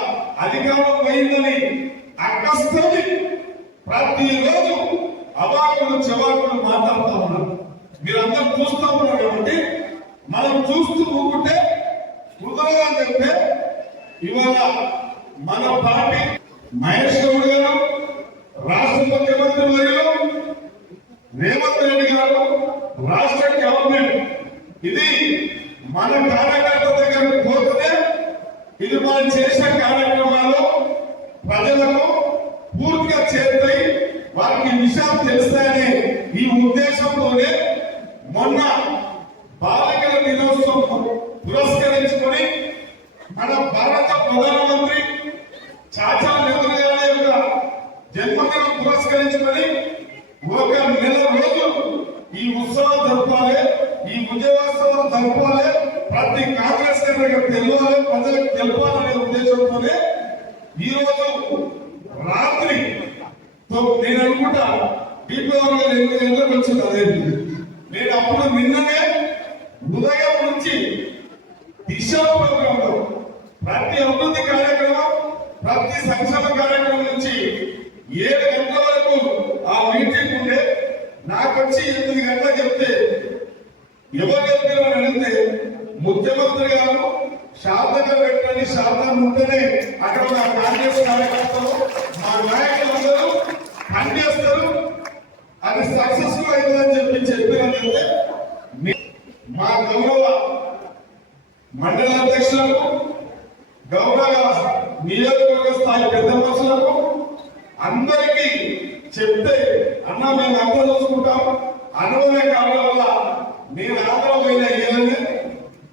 అధికారం పోయిందని అక్కస్తోని ప్రతిరోజు అవాకులు చెవాకులు మాట్లాడుతూ ఉన్నారు. మీరందరూ చూస్తూ ఉన్నారు. కాబట్టి మనం చూస్తూ ఊరుకుంటే కుదరగా చెప్తే ఇవాళ మన పార్టీ మహేష్ గౌడ్ గారు, రాష్ట్ర ముఖ్యమంత్రి వర్యులు రేవంత్ రెడ్డి గారు, రాష్ట్ర గవర్నమెంట్ ఇది మన కార్యకర్త దగ్గర పోతే ఇది మనం చేసే కార్యక్రమాలు ప్రజలకు పూర్తిగా చేరుతాయి, వారికి విషయాలు తెలుస్తాయనే ఈ ఉద్దేశంతోనే మొన్న బాలికల దినోత్సవం పురస్కరించుకొని మన భారత ప్రధానమంత్రి చాచా నెహ్రూ గారి యొక్క జన్మదినం పురస్కరించుకొని 1 నెల రోజులు ఈ ఉత్సవాలు జరపాలి, ఈ విజయోత్సవం జరపాలి, ప్రతి కాంగ్రెస్ తెలవాలి, ప్రజలకు తెలపాలనే ఉద్దేశంతోనే ఈ రోజు రాత్రి నేను అనుకుంటా దీపావళి 8 గంటలకు వచ్చింది. అదే నేను అప్పుడు నిన్ననే ఉదయం నుంచి దిశ ప్రోగ్రామ్ లో ప్రతి అభివృద్ధి కార్యక్రమం, ప్రతి సంక్షేమ కార్యక్రమం నుంచి 7 గంటల వరకు ఆ మీటింగ్ ఉండే. నాకు వచ్చి 8 గంటలకు చెప్తే ఎవరు చెప్పారని అడిగితే ముఖ్యమంత్రి గారు శారదగా పెట్టండి, శారద ఉంటేనే అక్కడ ఉన్న కాంగ్రెస్ కార్యకర్తలు మా నాయకులందరూ పనిచేస్తారు, అది సక్సెస్ఫుల్ అవుతుందని చెప్పినంటే మా గౌరవ మండల అధ్యక్షులకు, గౌరవ నియోజకవర్గ స్థాయి పెద్ద మనుషులకు అందరికీ చెప్తే అన్న మేము అర్థం చూసుకుంటాం, అనుభవమే కావడం వల్ల నేను ఆగ్రహమైన ఇవ్వాలని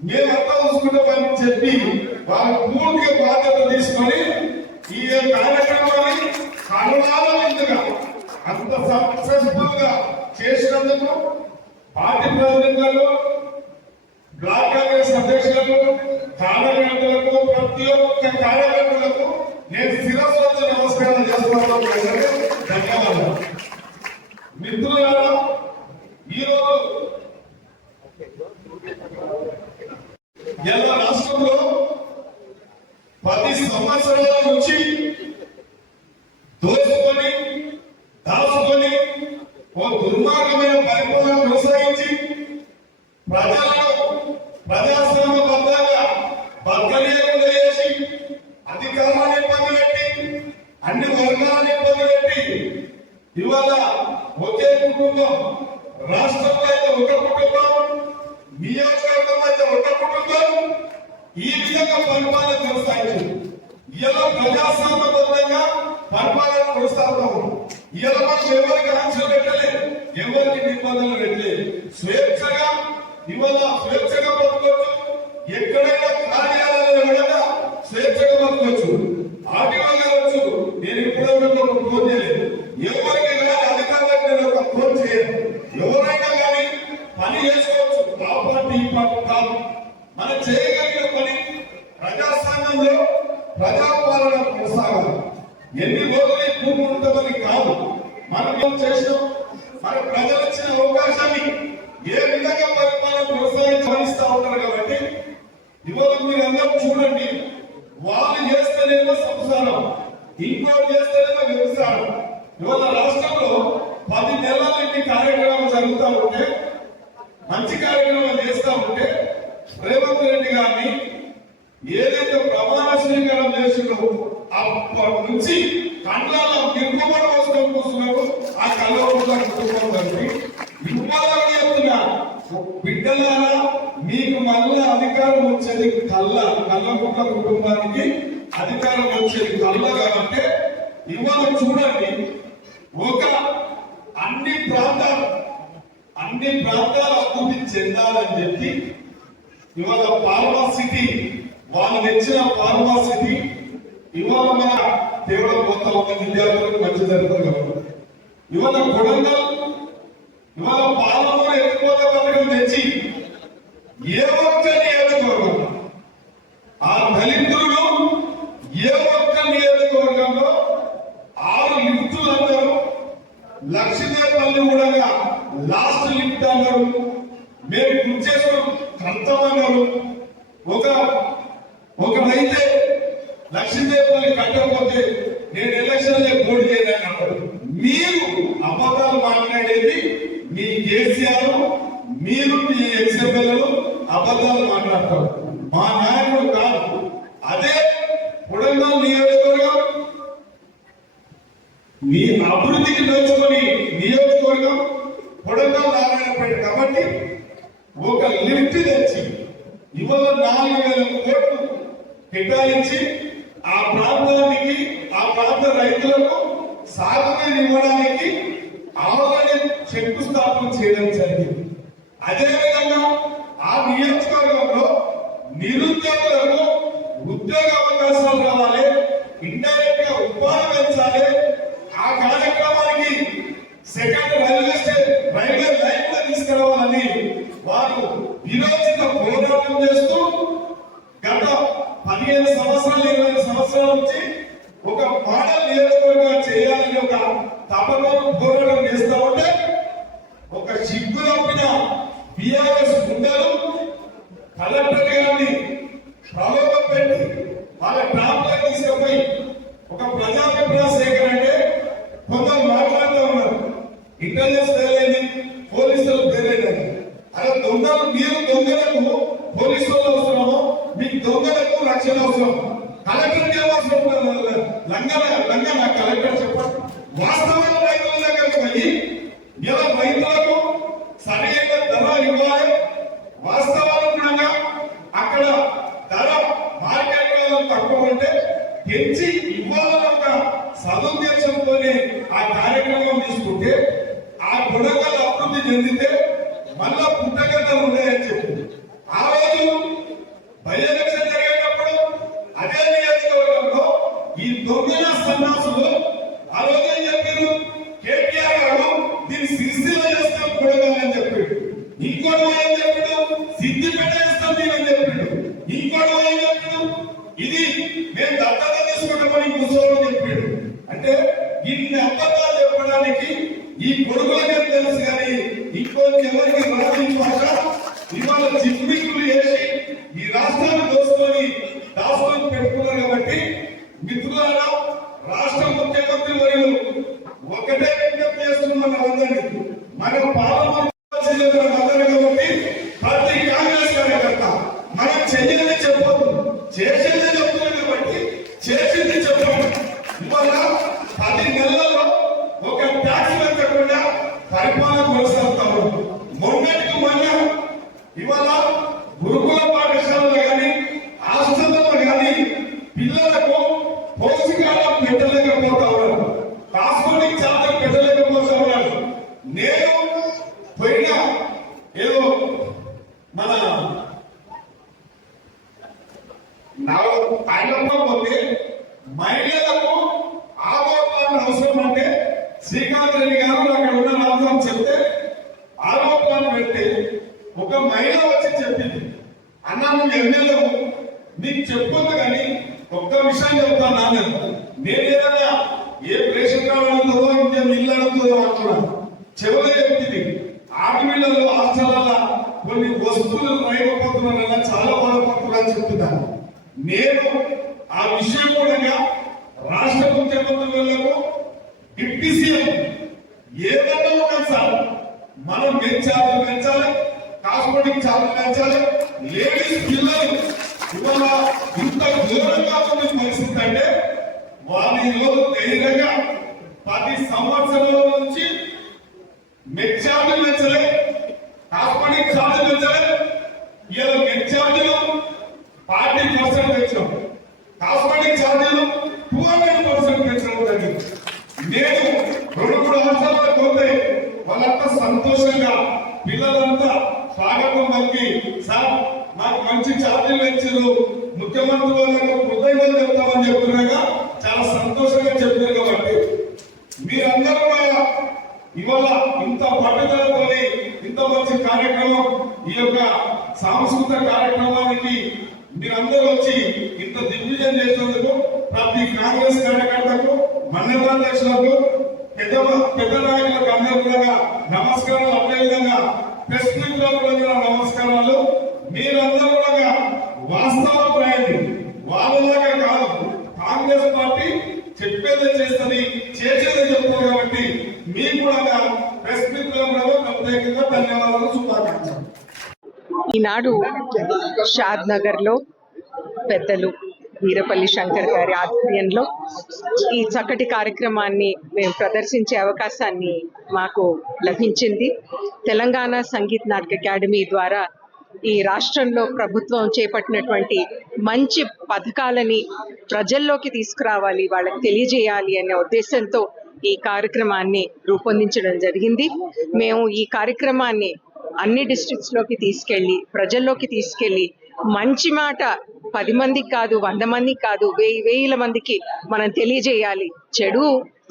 మేము అర్థం చూసుకుంటామని చెప్పి వాళ్ళు పూర్తిగా బాధ్యత తీసుకొని ఈ కార్యక్రమాన్ని కనులాగా అంత సక్సెస్ఫుల్ గా చేసినందుకు పార్టీ ప్రెసిడెంట్లకు, బ్లాక్ కాంగ్రెస్ అధ్యక్షులకు, కార్యకర్తలకు, ప్రతి ఒక్క కార్యకర్తలకు నేను శిరస్సు నమస్కారం చేస్తున్నాను. ధన్యవాదాలు. మిత్రులారా, ఈరోజు ఎలా రాష్ట్రంలో 10 సంవత్సరాల నుంచి దోచుకొని దాచుకొని ఓ దుర్మార్గమైన పరిపాలన కొనసాగించి ప్రజలను ప్రజాస్వామ్యబద్ధంగా బతకలేకుండా చేసి అధికారాన్ని ఇబ్బంది పెట్టి అన్ని వర్గాలను ఇబ్బంది పెట్టి ఇవాళ ఒకే కుటుంబం, రాష్ట్రంలో అయితే ఒక కుటుంబం, నియోజకవర్గంలో అయితే ఒక కుటుంబం ఈ విధంగా పరిపాలన కొనసాగింది. ఇలా ప్రజాస్వామ్యబద్ధంగా పరిపాలన కొనసాగుతాము. ఇలా మనం ఎవరికి ఆంక్షలు పెట్టలేదు. ఎవరికి నిబంధనలు పెట్టలేదు. స్వేచ్ఛగా ఇవాళ స్వేచ్ఛగా బతకొచ్చు, ఎక్కడైనా కార్యాలయాలు కూడా స్వేచ్ఛగా బతకొచ్చు. ఆర్టీఓ కావచ్చు, నేను ఇప్పటివరకు ఒక ఫోన్ చేయలేదు. ఎవరికి కానీ అధికారులకు నేను ఒక ఫోన్ చేయను. ఎవరైనా కానీ పని చేసుకోవచ్చు, ఆ పార్టీ ఈ పార్టీ కాదు. మనం చేయగలిగిన పని ప్రజాస్వామ్యంలో ప్రజాపాలన కొనసాగాలి. ఎన్ని రోజులు భూమి ఉంటుందని కాదు, మనం చేసినాం. మన ప్రజలు ఇచ్చిన అవకాశాన్ని ఏ విధంగా పరిపాలన కొనసాగిస్తా ఉంటారు. కాబట్టి ఇవాళ మీరు అందరూ చూడండి, వాళ్ళు చేస్తేనేమో సంసారం, ఇంకోటి చేస్తేనేమో వ్యవసాయం. ఇవాళ రాష్ట్రంలో 10 నెలల నుండి కార్యక్రమం జరుగుతూ ఉంటే, మంచి కార్యక్రమం చేస్తూ ఉంటే రేవంత్ రెడ్డి గారిని ఏదైతే ప్రమాణ స్వీకారం చేసిందో అప్పటి నుంచి కండ్లలో నిర్మూలన కోసం కూర్చున్నారు. ఆ కళ్ళ కుటుంబం కలిసి ఇవాళ చెప్తున్నా, బిడ్డలారా మీకు మళ్ళా అధికారం వచ్చేది కళ్ళగుట్ల కుటుంబానికి అధికారం వచ్చేది కళ్ళ. కాబట్టి ఇవాళ చూడండి, ఒక అన్ని ప్రాంతాలు అభివృద్ధి చెందాలని చెప్పి ఇవాళ ఫార్మా సిటీ, వాళ్ళు తెచ్చిన ఫార్మా సిటీ ఇవాళ మన కేవలం కొత్త విద్యార్థులకు మంచి జరుగుతుంది. కాబట్టి ఇవాళ కొడంగల్, ఇవాళ పాలమూరు ఎత్తిపోతే పథకం తెచ్చి ఏ ఒక్క నియోజకవర్గం, ఆ దళితులు ఏ ఒక్క నియోజకవర్గంలో 6 లిఫ్టులు అన్నారు. లక్ష్మీదేవపల్లి కూడా లాస్ట్ లిఫ్ట్ అన్నారు. మేము గుర్చేశ్వరం కర్తమన్నారు. ఒకరైతే లక్ష్మీదేవపల్లి కట్టకపోతే నేను ఎలక్షన్ పోటీ చేయలేని అన్నారు. మీరు అబద్ధాలు మాట్లాడేది మీ కేసీఆర్, మీరు మీ ఎక్స్ఎమ్మెల్యేలు అబద్ధాలు మాట్లాడతారు. మా నాయకుడు కాదు. అదే కొడంగల్ నియోజకవర్గం మీ అభివృద్ధికి నోచుకొని నియోజకవర్గం కొడంగల్ నారాయణపేట. కాబట్టి ఒక లిఫ్ట్ తెచ్చి ఇవాళ 4,000 కోట్లు కేటాయించి ఆ ప్రాంతానికి, ఆ ప్రాంత రైతులకు సాగునీరు ఇవ్వడానికి ఆల్రెడీ శంకుస్థాపన చేయడం జరిగింది. అదేవిధంగా ఆ నియోజకవర్గంలో నిరుద్యోగులకు ఉద్యోగ అవకాశాలు కావాలి, ఇండైరెక్ట్ గా ఉపాధి పెంచాలి. ఆ కార్యక్రమానికి సెకండ్ రైల్వే లైన్ కూడా తీసుకురావాలని వారు విరోచిత పోరాటం చేస్తూ గత 15 సంవత్సరాలు 20 సంవత్సరాల నుంచి ఒక మోడల్ నియోజకవర్గం చేయాలని ఒక తపనను పోరాటం చేస్తూ ఉంటే, ఒక సిగ్గు తప్పిన బిఆర్ఎస్ గుండెలు కలెక్టర్ గారిని ప్రలోభం పెట్టి వాళ్ళ గ్రామాలకు తీసుకుపోయి ఒక ప్రజాభిప్రాయ సేకరణ అంటే కొందరు మాట్లాడుతూ ఉన్నారు. ఇంటెలిజెన్స్ తెలియదు, పోలీసులు తెలియదు. అలా దొంగలు, మీరు దొంగలకు పోలీసులు అవసరమో, మీకు దొంగలకు రక్షణ అవసరం. కలెక్టర్కి అవసరం లంగా కలెక్టర్ చెప్పండి. వాస్తవాల రైతుల దగ్గరకు పోయి ఇలా రైతులకు సరైన ధర ఇవ్వాలి. వాస్తవాలు కూడా అక్కడ ధర మార్కెట్ తక్కువ ఉంటే పెంచి ఇవ్వాలని ఒక సదుద్దేశంతోనే ఆ కార్యక్రమం తీసుకుంటే ఆ గుణగాలు అభివృద్ధి చెందితే మళ్ళా పుట్టగడ్డలు ఉన్నాయని చెప్పి ఆ రోజు బై ఎలక్షన్ జరిగేటప్పుడు అదే నియోజకవర్గంలో ఈ దొంగల సన్నాసులు ఆ రోజు ఏం చెప్పారు, కేటీఆర్ గారు దీన్ని సిరిసిల్ల చేస్తాం కూడగాలని చెప్పాడు. ఇంకోటి ఏం చెప్పాడు, సిద్దిపేట చేస్తాం దీని చెప్పాడు. ఇంకోటి ఏం చెప్పాడు, ఇది మేము దత్తత తీసుకుంటామని కూర్చోమని చెప్పాడు. అంటే ఇన్ని అబద్ధాలు చెప్పడానికి ఈ కొడుకులకే తెలుసు కానీ ఇంకోటి ఎవరికి రాని భాష. ఇవాళ జిమ్మికులు చేసి ఈ రాష్ట్రాన్ని దాచుకొని పెట్టుకున్నారు. కాబట్టి మిత్రులారా, రాష్ట్ర ముఖ్యమంత్రి వర్యులు ఒకటే విజ్ఞప్తి చేస్తున్న అందరినీ, మన పాలన కాబట్టి ప్రతి కాంగ్రెస్ కార్యకర్త మనం చెయ్యని చెప్పదు, చేసేది చెప్తున్నాం. కాబట్టి చేసింది చెప్పండి. ఇవాళ 10 నెలల్లో ఒక ట్యాక్స్ పెట్టకుండా పరిపాలన కొనసాగుతాము. అని పెడితే ఒక మహిళ వచ్చి చెప్పింది, అన్న నువ్వు ఎమ్మెల్యేవు నీకు చెప్పొద్దు కానీ ఒక్క విషయం చెప్తాను నేను ఏదన్నా ఏ రేషన్ కార్డు అడుగుతుందో ఇంకేం ఇల్లు అడుగుతుందో అంటున్నాను. చెవులు చెప్తుంది ఆడపిల్లలు హాస్టల్లో కొన్ని వస్తువులు రైపోతున్నారన్న చాలా బాధపడుతున్నారని చెప్తున్నాను. నేను ఆ విషయం కూడా రాష్ట్ర ముఖ్యమంత్రులకు డిప్యూటీ సీఎం ఏదన్నా ఉన్నాం సార్, మనం పెంచాలి, కాస్మెటిక్ ఛార్జీలు పెంచాలి, లేడీస్ పిల్లలు ఇవాళ ఇంత ఘోరంగా ఉన్న పరిస్థితి అంటే వాళ్ళు ఈరోజు ధైర్యంగా 10 సంవత్సరాల నుంచి మెచ్చార్జీలు పెంచలే, కాస్మెటిక్ ఛార్జీలు పెంచలే. ఇలా మెచ్చార్జీలు 40% పెంచాం, కాస్మెటిక్ ఛార్జీలు 200% పెంచడం జరిగింది. నేను 2-3 సంవత్సరాలకు పోతే వాళ్ళంతా సంతోషంగా పిల్లలంతా స్వాగతం పలికి సార్ మాకు మంచి ఛార్జీలు పెంచారు, ముఖ్యమంత్రి వాళ్ళకు కృతజ్ఞతలు చెప్తామని చెప్తున్నాగా చాలా సంతోషంగా చెప్పారు. కాబట్టి మీరందరూ కూడా ఇవాళ ఇంత పట్టుదలతో ఇంత మంచి కార్యక్రమం, ఈ యొక్క సాంస్కృతిక కార్యక్రమానికి మీరందరూ వచ్చి ఇంత దిగ్విజయం చేసినందుకు ప్రతి కాంగ్రెస్ కార్యకర్తకు, మండలాధ్యక్షులకు, పెద్ద నాయకులకు అందరూ కూడా నమస్కారాలు. అదేవిధంగా ప్రెస్ మిత్రులకు కూడా నమస్కారాలు. మీరందరూ కూడా వాస్తవ ప్రయాణి, వాళ్ళలాగా కాదు, కాంగ్రెస్ పార్టీ చెప్పేదే చేస్తుంది, చేసేదే చెప్తారు. కాబట్టి మీకు కూడా ప్రెస్ మిత్రులకు ప్రత్యేకంగా ధన్యవాదాలు, శుభాకాంక్షలు. ఈనాడు షాద్ నగర్ లో పెద్దలు వీరపల్లి శంకర్ గారి ఆధ్వర్యంలో ఈ చక్కటి కార్యక్రమాన్ని మేము ప్రదర్శించే అవకాశాన్ని మాకు లభించింది. తెలంగాణ సంగీత్ నాటక అకాడమీ ద్వారా ఈ రాష్ట్రంలో ప్రభుత్వం చేపట్టినటువంటి మంచి పథకాలని ప్రజల్లోకి తీసుకురావాలి, వాళ్ళకి తెలియజేయాలి అనే ఉద్దేశంతో ఈ కార్యక్రమాన్ని రూపొందించడం జరిగింది. మేము ఈ కార్యక్రమాన్ని అన్ని డిస్ట్రిక్ట్స్ లోకి తీసుకెళ్లి, ప్రజల్లోకి తీసుకెళ్లి మంచి మాట 10 మందికి కాదు, 100 మందికి కాదు, వేల మందికి మనం తెలియజేయాలి. చెడు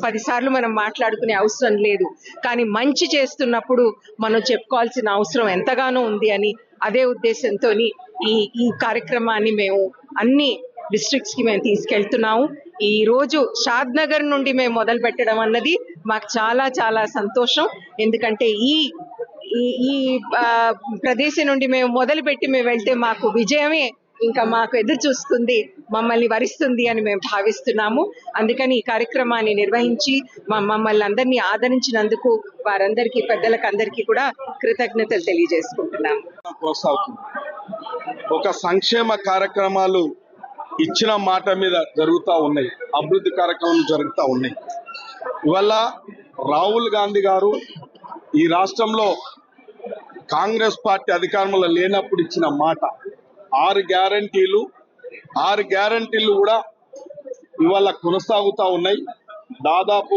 10 సార్లు మనం మాట్లాడుకునే అవసరం లేదు, కానీ మంచి చేస్తున్నప్పుడు మనం చెప్పుకోవాల్సిన అవసరం ఎంతగానో ఉంది అని అదే ఉద్దేశంతో ఈ కార్యక్రమాన్ని మేము అన్ని డిస్ట్రిక్ట్స్ కి మేము తీసుకెళ్తున్నాము. ఈ రోజు షాద్ నగర్ నుండి మేము మొదలు పెట్టడం అన్నది మాకు చాలా చాలా సంతోషం. ఎందుకంటే ఈ ప్రదేశం నుండి మేము మొదలుపెట్టి మేము వెళ్తే మాకు విజయమే ఇంకా మాకు ఎదురు చూస్తుంది, మమ్మల్ని వరిస్తుంది అని మేము భావిస్తున్నాము. అందుకని ఈ కార్యక్రమాన్ని నిర్వహించి మమ్మల్ని అందరినీ ఆదరించినందుకు వారందరికీ, పెద్దలకు అందరికీ కూడా కృతజ్ఞతలు తెలియజేసుకుంటున్నాము. ఒక సంక్షేమ కార్యక్రమాలు ఇచ్చిన మాట మీద జరుగుతూ ఉన్నాయి, అభివృద్ధి కార్యక్రమాలు జరుగుతూ ఉన్నాయి. ఇవాళ రాహుల్ గాంధీ గారు ఈ రాష్ట్రంలో కాంగ్రెస్ పార్టీ అధికారంలో లేనప్పుడు ఇచ్చిన మాట 6 గ్యారంటీలు కూడా ఇవాళ కొనసాగుతూ ఉన్నాయి. దాదాపు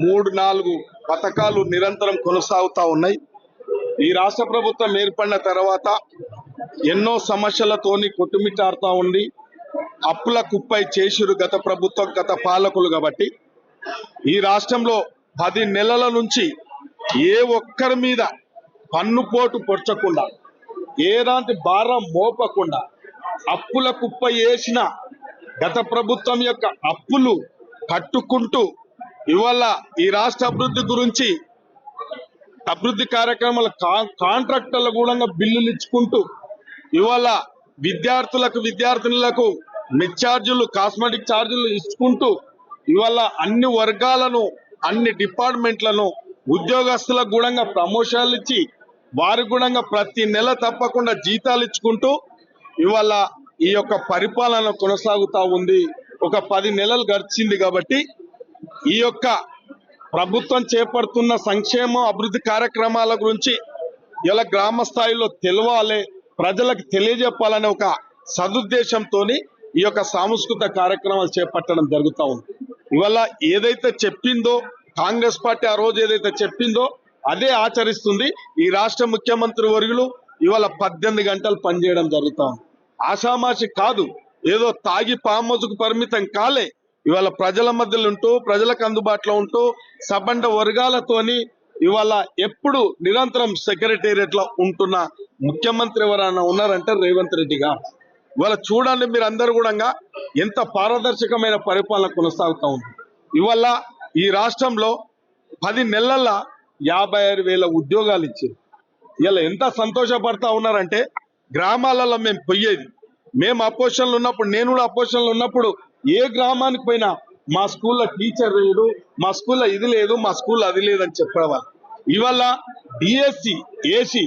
3-4 పథకాలు నిరంతరం కొనసాగుతూ ఉన్నాయి. ఈ రాష్ట్ర ప్రభుత్వం ఏర్పడిన తర్వాత ఎన్నో సమస్యలతోని కొట్టుమిట్టాడుతూ ఉంది. అప్పుల కుప్పై చేసిరు గత ప్రభుత్వం, గత పాలకులు. కాబట్టి ఈ రాష్ట్రంలో 10 నెలల నుంచి ఏ ఒక్కరి మీద పన్నుపోటు పొడ్చకుండా, ఏలాంటి భారం మోపకుండా అప్పుల కుప్ప వేసిన గత ప్రభుత్వం యొక్క అప్పులు కట్టుకుంటూ ఇవాళ ఈ రాష్ట్ర అభివృద్ధి గురించి, అభివృద్ధి కార్యక్రమాల కాంట్రాక్టర్ల కూడా బిల్లులు ఇచ్చుకుంటూ ఇవాళ విద్యార్థులకు మెచ్చార్జీలు, కాస్మెటిక్ ఛార్జీలు ఇచ్చుకుంటూ ఇవాళ అన్ని వర్గాలను, అన్ని డిపార్ట్మెంట్లను, ఉద్యోగస్తులకు కూడా ప్రమోషన్లు ఇచ్చి వారి కూడా ప్రతి నెల తప్పకుండా జీతాలు ఇచ్చుకుంటూ ఇవాళ ఈ యొక్క పరిపాలన కొనసాగుతూ ఉంది. ఒక 10 నెలలు గడిచింది. కాబట్టి ఈ యొక్క ప్రభుత్వం చేపడుతున్న సంక్షేమ అభివృద్ధి కార్యక్రమాల గురించి ఇలా గ్రామ స్థాయిలో తెలవాలి, ప్రజలకు తెలియజెప్పాలనే ఒక సదుద్దేశంతో ఈ యొక్క సాంస్కృతిక కార్యక్రమాలు చేపట్టడం జరుగుతూ ఉంది. ఇవాళ ఏదైతే చెప్పిందో కాంగ్రెస్ పార్టీ, ఆ రోజు ఏదైతే చెప్పిందో అదే ఆచరిస్తుంది. ఈ రాష్ట్ర ముఖ్యమంత్రి వర్యులు ఇవాళ 18 గంటలు పనిచేయడం జరుగుతూ ఉంది. ఆషామాషి కాదు, ఏదో తాగి పామోజుకు పరిమితం కాలే. ఇవాళ ప్రజల మధ్యలో ఉంటూ, ప్రజలకు అందుబాటులో ఉంటూ, సబండ వర్గాలతోని ఇవాళ ఎప్పుడు నిరంతరం సెక్రటేరియట్ లో ఉంటున్న ముఖ్యమంత్రి ఎవరైనా ఉన్నారంటే రేవంత్ రెడ్డి గారు. ఇవాళ చూడండి మీరు అందరు కూడా ఎంత పారదర్శకమైన పరిపాలన కొనసాగుతా ఉంది. ఇవాళ ఈ రాష్ట్రంలో 10 నెలల్లో 56,000 ఉద్యోగాలు ఇచ్చారు. ఇలా ఎంత సంతోషపడతా ఉన్నారంటే గ్రామాలలో మేము పోయేది, మేము అపోజిషన్లో ఉన్నప్పుడు, నేను కూడా అపోజిషన్లో ఉన్నప్పుడు ఏ గ్రామానికి పోయినా మా స్కూల్లో టీచర్ లేడు, మా స్కూల్లో ఇది లేదు, మా స్కూల్లో అది లేదని చెప్పేవాళ్ళు. ఇవాళ డిఎస్సి ఏసీ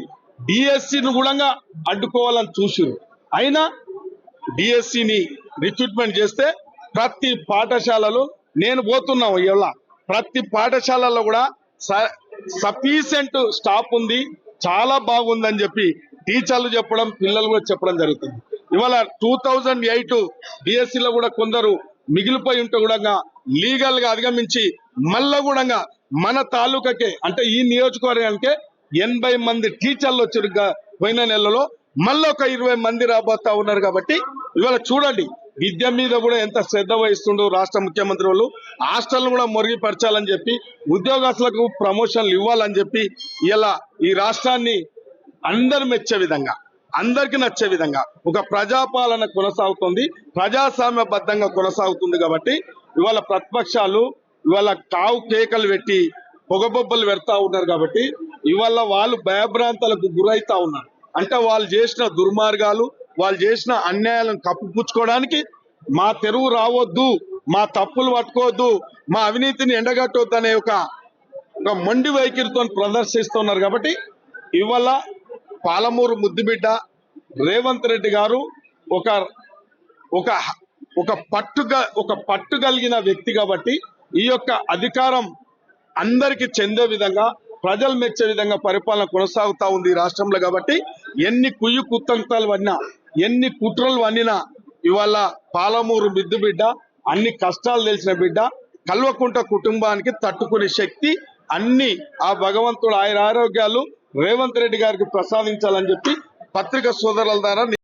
డిఎస్సిని కూడా అడ్డుకోవాలని చూసారు. అయినా డిఎస్సిని రిక్రూట్మెంట్ చేస్తే ప్రతి పాఠశాలలో నేను పోతున్నాం. ఇవాళ ప్రతి పాఠశాలలో కూడా సఫిషియెంట్ స్టాఫ్ ఉంది, చాలా బాగుందని చెప్పి టీచర్లు చెప్పడం, పిల్లలు కూడా చెప్పడం జరుగుతుంది. ఇవాళ 2008 డిఎస్సిలో కూడా కొందరు మిగిలిపోయి ఉంటే కూడా లీగల్ గా అధిగమించి మళ్ళా కూడా మన తాలూకాకే అంటే ఈ నియోజకవర్గానికే 80 మంది టీచర్లు వచ్చారు పోయిన నెలలో. మళ్ళీ ఒక 20 మంది రాబోతా ఉన్నారు. కాబట్టి ఇవాళ చూడండి విద్య మీద కూడా ఎంత శ్రద్ధ వహిస్తుండో రాష్ట్ర ముఖ్యమంత్రి వాళ్ళు. హాస్టల్ కూడా మెరుగుపరచాలని చెప్పి, ఉద్యోగస్తులకు ప్రమోషన్లు ఇవ్వాలని చెప్పి ఇలా ఈ రాష్ట్రాన్ని అందరు మెచ్చే విధంగా, అందరికి నచ్చే విధంగా ఒక ప్రజాపాలన కొనసాగుతుంది, ప్రజాస్వామ్యబద్ధంగా కొనసాగుతుంది. కాబట్టి ఇవాళ ప్రతిపక్షాలు ఇవాళ కావు కేకలు పెట్టి పొగబొబ్బలు పెడతా ఉన్నారు. కాబట్టి ఇవాళ వాళ్ళు భయభ్రాంతాలకు గురైతా ఉన్నారు. అంటే వాళ్ళు చేసిన దుర్మార్గాలు, వాళ్ళు చేసిన అన్యాయాలను కప్పిపుచ్చుకోవడానికి మా తెరువు రావద్దు, మా తప్పులు పట్టుకోవద్దు, మా అవినీతిని ఎండగట్టవద్దు అనే ఒక మొండి వైఖరితో ప్రదర్శిస్తున్నారు. కాబట్టి ఇవాళ పాలమూరు ముద్దుబిడ్డ రేవంత్ రెడ్డి గారు ఒక పట్టు కలిగిన వ్యక్తి. కాబట్టి ఈ యొక్క అధికారం అందరికి చెందే విధంగా, ప్రజలు మెచ్చే విధంగా పరిపాలన కొనసాగుతా ఉంది ఈ రాష్ట్రంలో. కాబట్టి ఎన్ని కుయ్యి కుతంత్రాలు వన్నా, ఎన్ని కుట్రలు వన్నినా ఇవాళ పాలమూరు ముద్దుబిడ్డ అన్ని కష్టాలు తెలిసిన బిడ్డ, కల్వకుంట కుటుంబానికి తట్టుకునే శక్తి అన్ని ఆ భగవంతుడు ఆయురారోగ్యాలు రేవంత్ రెడ్డి గారికి ప్రసాదించాలని చెప్పి పత్రికా సోదరుల ద్వారా